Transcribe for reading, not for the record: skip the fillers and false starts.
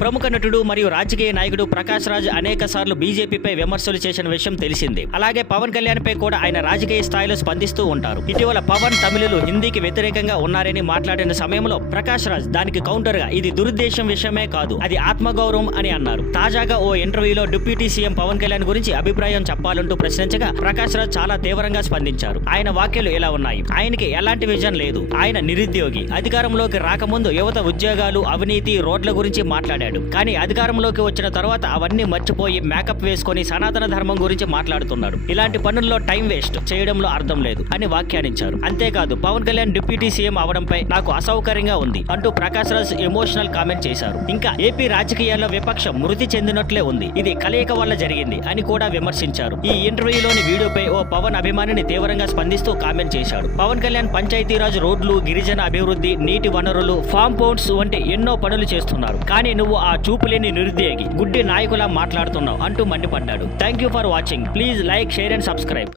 ప్రముఖ నటుడు మరియు రాజకీయ నాయకుడు ప్రకాష్ రాజ్ అనేక సార్లు బీజేపీపై విమర్శలు చేసిన విషయం తెలిసిందే. అలాగే పవన్ కళ్యాణ్ పై కూడా ఆయన రాజకీయ స్థాయిలో స్పందిస్తూ ఉంటారు. ఇటీవల పవన్ తమిళులు హిందీకి వ్యతిరేకంగా ఉన్నారని మాట్లాడిన సమయంలో ప్రకాష్ రాజ్ దానికి కౌంటర్ గా ఇది దురుద్దేశం విషయమే కాదు, అది ఆత్మగౌరవం అని అన్నారు. తాజాగా ఓ ఇంటర్వ్యూలో డిప్యూటీ సీఎం పవన్ కళ్యాణ్ గురించి అభిప్రాయం చెప్పాలంటూ ప్రశ్నించగా ప్రకాష్ రాజ్ చాలా తీవ్రంగా స్పందించారు. ఆయన వాక్యాలు ఇలా ఉన్నాయి: ఆయనకి ఎలాంటి విజన్ లేదు, ఆయన నిరుద్యోగి, అధికారంలోకి రాకముందు యువత ఉద్యోగాలు, అవినీతి, రోడ్ల గురించి మాట్లాడాడు. కానీ అధికారంలోకి వచ్చిన తర్వాత అవన్నీ మర్చిపోయి మేకప్ వేసుకొని సనాతన ధర్మం గురించి మాట్లాడుతున్నాడు. ఇలాంటి పనుల్లో టైం వేస్ట్ చేయడంలో అర్థం లేదు అని వ్యాఖ్యానించారు. అంతేకాదు పవన్ కళ్యాణ్ డిప్యూటీ సీఎం అవడంపై నాకు అసౌకర్యంగా ఉంది అంటూ ప్రకాష్ రాజ్ ఎమోషనల్ కామెంట్ చేశారు. ఇంకా ఏపీ రాజకీయాల్లో విపక్షం మృతి చెందినట్లే ఉంది, ఇది కలయిక వల్ల జరిగింది అని కూడా విమర్శించారు. ఈ ఇంటర్వ్యూలోని వీడియోపై ఓ పవన్ అభిమానిని తీవ్రంగా స్పందిస్తూ కామెంట్ చేశాడు. పవన్ కళ్యాణ్ పంచాయతీరాజ్, రోడ్లు, గిరిజన అభివృద్ధి, నీటి వనరులు, ఫామ్ పౌండ్స్ వంటి ఎన్నో పనులు చేస్తున్నారు. కానీ నువ్వు ఆ చూపులేని నిరుద్యోగి, గుడ్డి నాయకులా మాట్లాడుతున్నావు అంటూ మండిపడ్డాడు. Thank you for watching. Please like, share and subscribe.